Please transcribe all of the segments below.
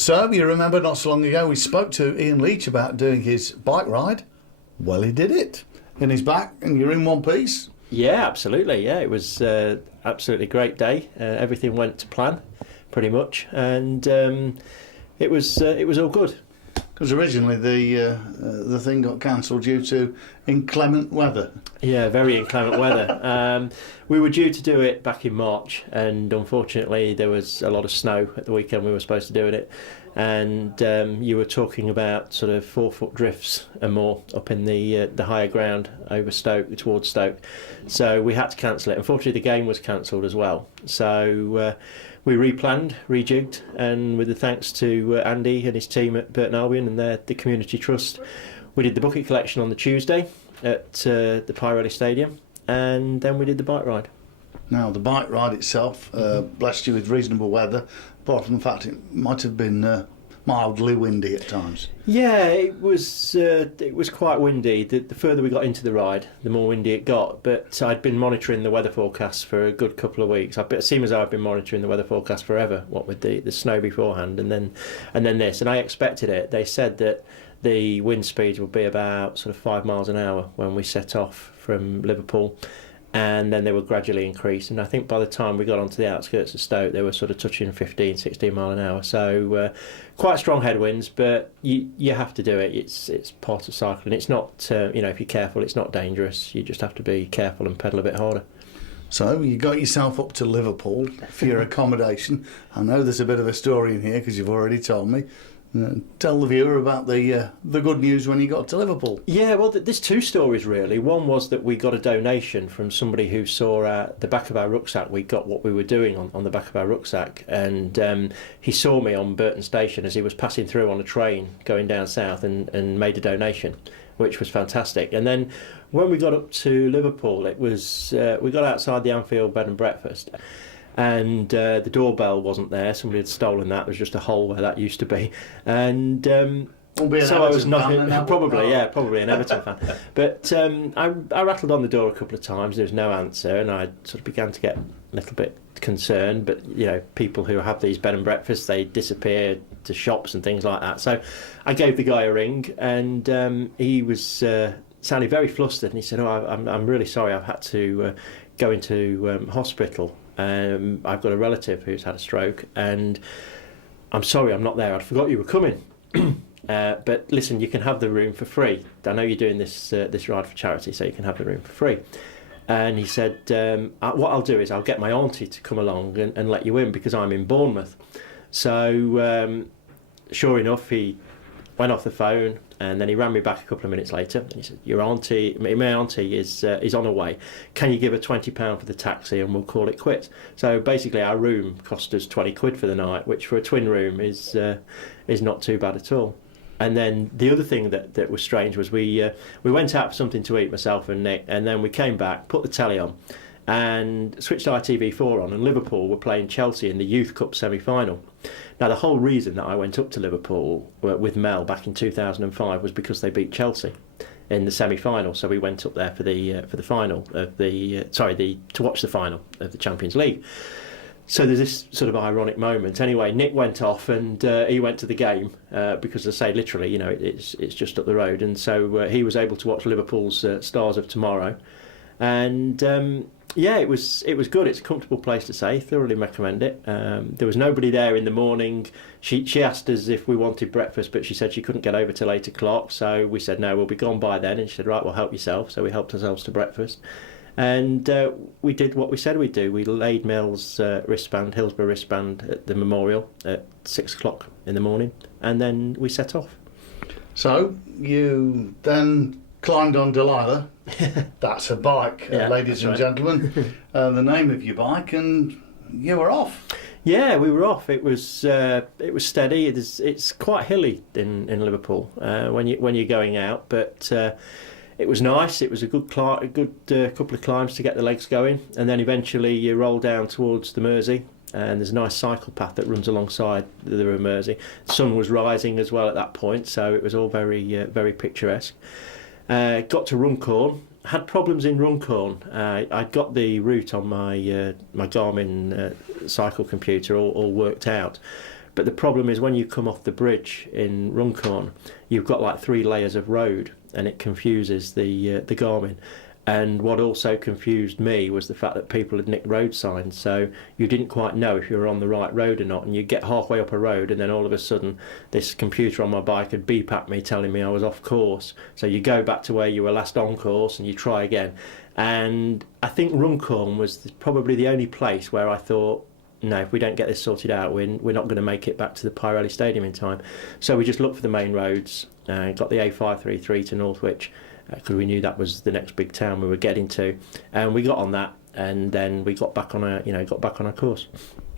So, you remember not so long ago we spoke to Ian Leech about doing his bike ride. Well, he did it. In his back, and you're in one piece. Yeah, absolutely. Yeah, it was absolutely great day. Everything went to plan, pretty much, and it was all good. Because originally the thing got cancelled due to inclement weather. Yeah, very inclement weather. We were due to do it back in March, and unfortunately there was a lot of snow at the weekend we were supposed to do it. And you were talking about sort of 4-foot drifts and more up in the higher ground over Stoke, towards Stoke. So we had to cancel it. Unfortunately, the game was cancelled as well. So we replanned, rejigged, and with the thanks to Andy and his team at Burton Albion and the Community Trust, we did the bucket collection on the Tuesday at the Pirelli Stadium, and then we did the bike ride. Now, the bike ride itself blessed you with reasonable weather, apart from the fact it might have been mildly windy at times. Yeah, it was quite windy. The further we got into the ride, the more windy it got. But I'd been monitoring the weather forecast for a good couple of weeks. It seems as though I've been monitoring the weather forecast forever, what with the snow beforehand and then this. And I expected it. They said that the wind speeds would be about sort of 5 miles an hour when we set off from Liverpool, and then they would gradually increase. And I think by the time we got onto the outskirts of Stoke, they were sort of touching 15, 16 mile an hour. So quite strong headwinds, but you have to do it. It's part of cycling. It's not, if you're careful, it's not dangerous. You just have to be careful and pedal a bit harder. So you got yourself up to Liverpool for your accommodation. I know there's a bit of a story in here because you've already told me. Tell the viewer about the good news when you got to Liverpool. Yeah, well, there's two stories really. One was that we got a donation from somebody who saw the back of our rucksack. We got what we were doing on the back of our rucksack, and he saw me on Burton Station as he was passing through on a train going down south and made a donation, which was fantastic. And then when we got up to Liverpool, it was we got outside the Anfield bed and breakfast, and the doorbell wasn't there. Somebody had stolen that. There was just a hole where that used to be, and so I was knocking. Probably an Everton fan. But I rattled on the door a couple of times. There was no answer, and I sort of began to get a little bit concerned. But people who have these bed and breakfasts, they disappear to shops and things like that. So I gave the guy a ring, and he was sounded very flustered, and he said, "Oh, I'm really sorry. I've had to go into hospital. I've got a relative who's had a stroke, and I'm sorry I'm not there. I forgot you were coming. But listen, you can have the room for free. I know you're doing this ride for charity, so you can have the room for free." And he said, what I'll do is I'll get my auntie to come along and let you in because I'm in Bournemouth. So sure enough, he went off the phone, and then he rang me back a couple of minutes later, and he said, my auntie is on her way. Can you give her £20 for the taxi and we'll call it quits? So basically our room cost us £20 for the night, which for a twin room is not too bad at all. And then the other thing that was strange was we went out for something to eat, myself and Nick, and then we came back, put the telly on, and switched ITV4 on, and Liverpool were playing Chelsea in the Youth Cup semi-final. Now, the whole reason that I went up to Liverpool with Mel back in 2005 was because they beat Chelsea in the semi-final. So we went up there for the final of to watch the final of the Champions League. So there's this sort of ironic moment. Anyway, Nick went off and he went to the game because, as I say, literally, it's just up the road, and so he was able to watch Liverpool's Stars of Tomorrow, and. It was good. It's a comfortable place to stay. Thoroughly recommend it. There was nobody there in the morning. She asked us if we wanted breakfast, but she said she couldn't get over till 8 o'clock. So we said no, we'll be gone by then. And she said, right, well, help yourself. So we helped ourselves to breakfast, and we did what we said we'd do. We laid Mel's Hillsborough wristband at the memorial at 6 o'clock in the morning, and then we set off. So you then climbed on Delilah. That's a bike, ladies and gentlemen. The name of your bike, and you were off. Yeah, we were off. It was steady. It's quite hilly in Liverpool when you're going out, but it was nice. It was a good couple of climbs to get the legs going, and then eventually you roll down towards the Mersey. And there's a nice cycle path that runs alongside the River Mersey. The sun was rising as well at that point, so it was all very very picturesque. Got to Runcorn, had problems in Runcorn. I'd got the route on my Garmin cycle computer all worked out, But the problem is when you come off the bridge in Runcorn, you've got like 3 layers of road, and it confuses the Garmin. And what also confused me was the fact that people had nicked road signs, so you didn't quite know if you were on the right road or not, and you'd get halfway up a road and then all of a sudden this computer on my bike would beep at me telling me I was off course. So you go back to where you were last on course and you try again. And I think Runcorn was probably the only place where I thought, no, if we don't get this sorted out, we're not going to make it back to the Pirelli Stadium in time. So we just looked for the main roads, got the A533 to Northwich, because we knew that was the next big town we were getting to, and we got on that, and then we got back on our course.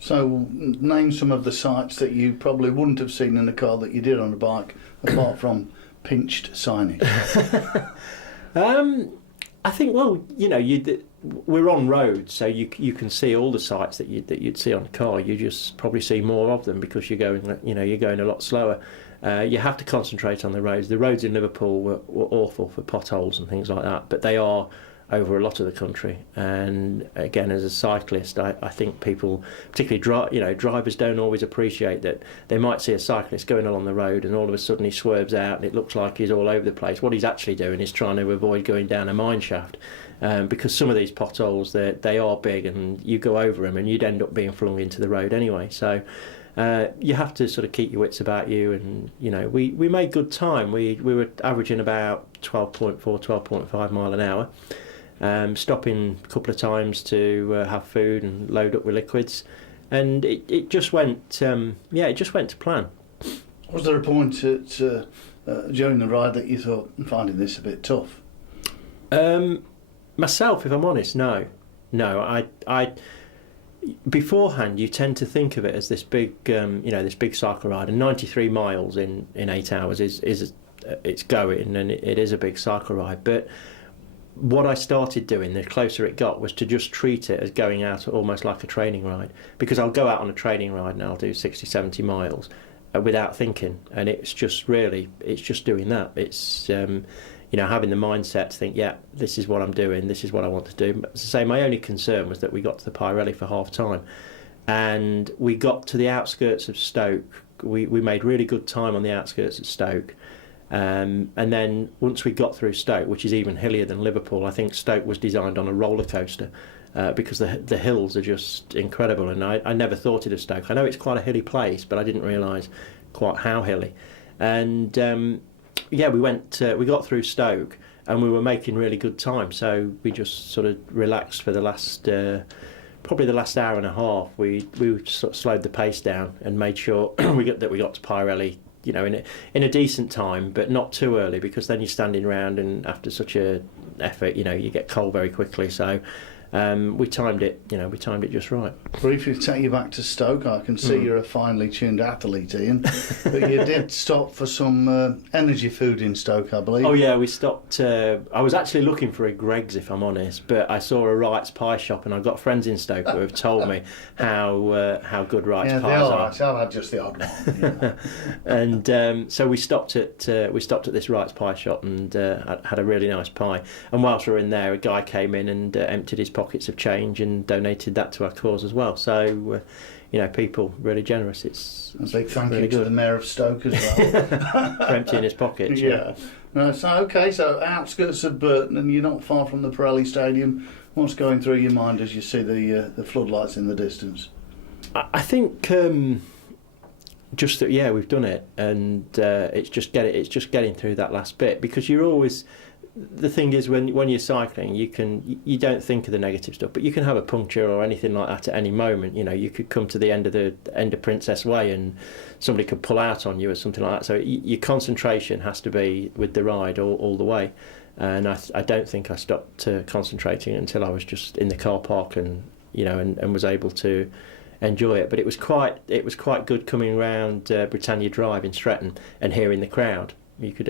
So, name some of the sights that you probably wouldn't have seen in a car that you did on a bike, apart from pinched signage. I think, well, we're on roads, so you can see all the sights that you'd see on a car. You just probably see more of them because you're going a lot slower. You have to concentrate on the roads. The roads in Liverpool were awful for potholes and things like that, but they are over a lot of the country. And again, as a cyclist, I think people, particularly drivers, don't always appreciate that. They might see a cyclist going along the road and all of a sudden he swerves out and it looks like he's all over the place. What he's actually doing is trying to avoid going down a mine shaft, because some of these potholes, they are big and you go over them and you'd end up being flung into the road anyway. So you have to sort of keep your wits about you, and we made good time. We were averaging about 12.5 mile an hour, stopping a couple of times to have food and load up with liquids, and it just went to plan. Was there a point during the ride that you thought, I'm finding this a bit tough? Myself, if I'm honest, no. I beforehand, you tend to think of it as this big, this big cycle ride, and 93 miles in 8 hours is it's going, and it is a big cycle ride. But what I started doing, the closer it got, was to just treat it as going out almost like a training ride, because I'll go out on a training ride and I'll do 60, 70 miles without thinking, and it's just doing that. It's having the mindset to think, yeah, this is what I'm doing, this is what I want to do. As I say, my only concern was that we got to the Pirelli for half time, and we got to the outskirts of Stoke. We made really good time on the outskirts of Stoke, and then once we got through Stoke, which is even hillier than Liverpool, I think Stoke was designed on a roller coaster, because the hills are just incredible, and I never thought it of Stoke. I know it's quite a hilly place, but I didn't realise quite how hilly. And we got through Stoke and we were making really good time, so we just sort of relaxed for the last probably the last hour and a half. We sort of slowed the pace down and made sure we got to Pirelli in a decent time, but not too early, because then you're standing around and after such a effort you get cold very quickly. So we timed it just right. Briefly take you back to Stoke. I can see you're a finely tuned athlete, Ian, but you did stop for some energy food in Stoke, I believe. Oh yeah, we stopped. I was actually looking for a Greggs, if I'm honest, but I saw a Wright's pie shop, and I've got friends in Stoke who have told me how good Wright's pies are. Right. I've had just the odd one. And so we stopped at this Wright's pie shop and had a really nice pie. And whilst we were in there, a guy came in and emptied his pockets of change and donated that to our cause as well. So people really generous. It's a big thank really you to the Mayor of Stoke as well for emptying his pockets. Yeah. No, so outskirts of Burton, and you're not far from the Pirelli Stadium. What's going through your mind as you see the floodlights in the distance? I think just that, yeah, we've done it, and it's just getting through that last bit, because you're always. The thing is, when you're cycling, you don't think of the negative stuff, but you can have a puncture or anything like that at any moment. You could come to the end of Princess Way and somebody could pull out on you or something like that. So your concentration has to be with the ride all the way. And I don't think I stopped concentrating until I was just in the car park and was able to enjoy it. But it was quite good coming around Britannia Drive in Stretton and hearing the crowd. We could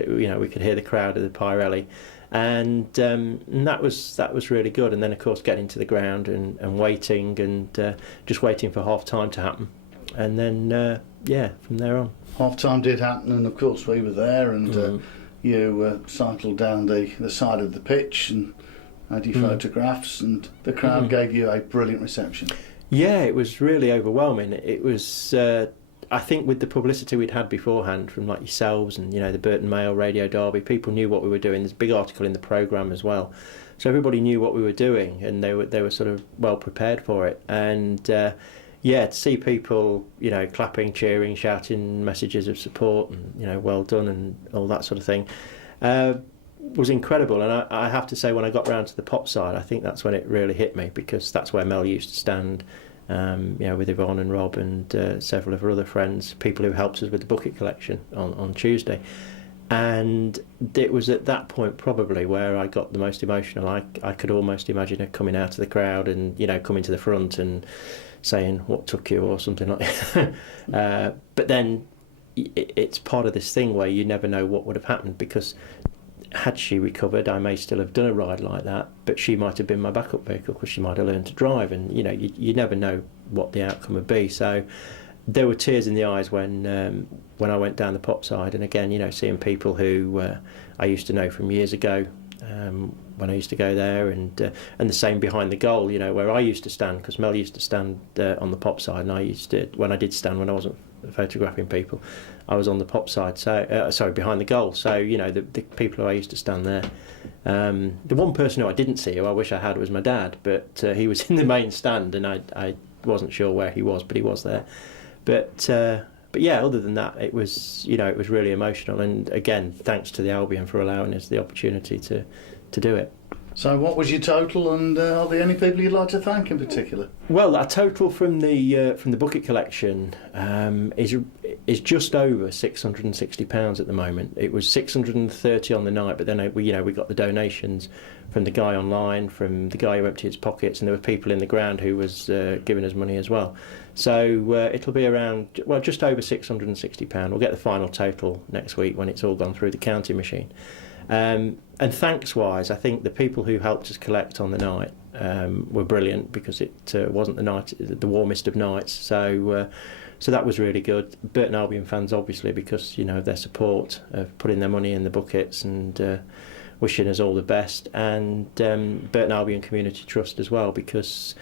hear the crowd of the Pirelli, and that was really good. And then of course getting to the ground and waiting and just waiting for half time to happen, and then from there on. Half time did happen, and of course we were there, and you cycled down the side of the pitch and had your photographs, and the crowd gave you a brilliant reception. Yeah, it was really overwhelming. It was. I think with the publicity we'd had beforehand from like yourselves and the Burton Mail, Radio Derby, people knew what we were doing. There's a big article in the programme as well, so everybody knew what we were doing, and they were sort of well prepared for it. And to see people clapping, cheering, shouting messages of support and well done and all that sort of thing was incredible. And I have to say, when I got round to the pop side, I think that's when it really hit me, because that's where Mel used to stand. With Yvonne and Rob and several of her other friends, people who helped us with the bucket collection on Tuesday. And it was at that point probably where I got the most emotional. I could almost imagine her coming out of the crowd and coming to the front and saying, "What took you?" or something like that. But then it's part of this thing where you never know what would have happened, because had she recovered, I may still have done a ride like that, but she might have been my backup vehicle, because she might have learned to drive, and you never know what the outcome would be. So there were tears in the eyes when I went down the pop side, and again, seeing people who I used to know from years ago, when I used to go there, and the same behind the goal, where I used to stand, because Mel used to stand on the pop side, and I used to, when I did stand, when I wasn't photographing people, I was on the pop side, so behind the goal. So the people who I used to stand there. The one person who I didn't see, who I wish I had, was my dad, but he was in the main stand, and I wasn't sure where he was, but he was there. But yeah, other than that, it was it was really emotional, and again, thanks to the Albion for allowing us the opportunity to do it. So what was your total, and are there any people you'd like to thank in particular? Well, our total from the bucket collection is just over £660 at the moment. It was 630 on the night, but then we got the donations from the guy online, from the guy who emptied his pockets, and there were people in the ground who was giving us money as well. So it'll be around, just over £660. We'll get the final total next week when it's all gone through the counting machine. And thanks-wise, I think the people who helped us collect on the night were brilliant, because it wasn't the warmest of nights. So that was really good. Burton Albion fans, obviously, because of their support of putting their money in the buckets and wishing us all the best. And Burton Albion Community Trust as well, because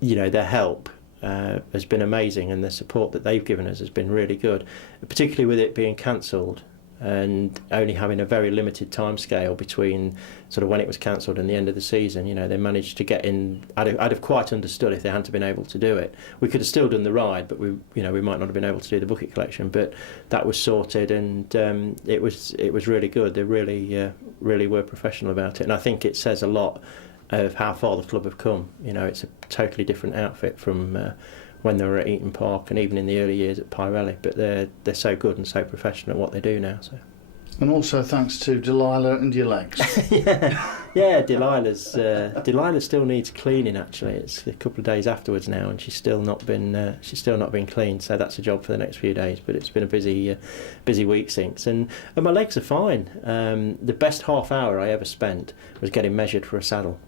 their help has been amazing, and the support that they've given us has been really good, particularly with it being cancelled and only having a very limited time scale between sort of when it was cancelled and the end of the season. They managed to get in. I'd have quite understood if they hadn't been able to do it. We could have still done the ride, but we might not have been able to do the bucket collection. But that was sorted, and it was really good. They really were professional about it, and I think it says a lot of how far the club have come. It's a totally different outfit from when they were at Eaton Park, and even in the early years at Pirelli, but they're so good and so professional at what they do now. So. And also thanks to Delilah and your legs. yeah, Delilah still needs cleaning. Actually, it's a couple of days afterwards now, and she's still not been cleaned. So that's a job for the next few days. But it's been a busy week since, and my legs are fine. The best half hour I ever spent was getting measured for a saddle.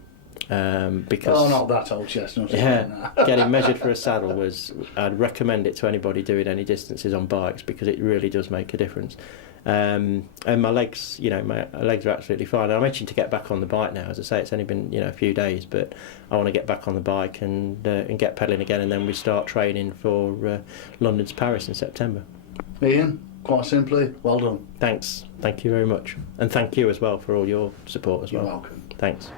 Because not that old chestnut. Yeah, getting measured for a saddle I'd recommend it to anybody doing any distances on bikes, because it really does make a difference. And my legs, my legs are absolutely fine. I'm itching to get back on the bike now. As I say, it's only been a few days, but I want to get back on the bike and get pedalling again, and then we start training for London to Paris in September. Ian, quite simply, well done. Thanks. Thank you very much, and thank you as well for all your support as well. You're welcome. Thanks.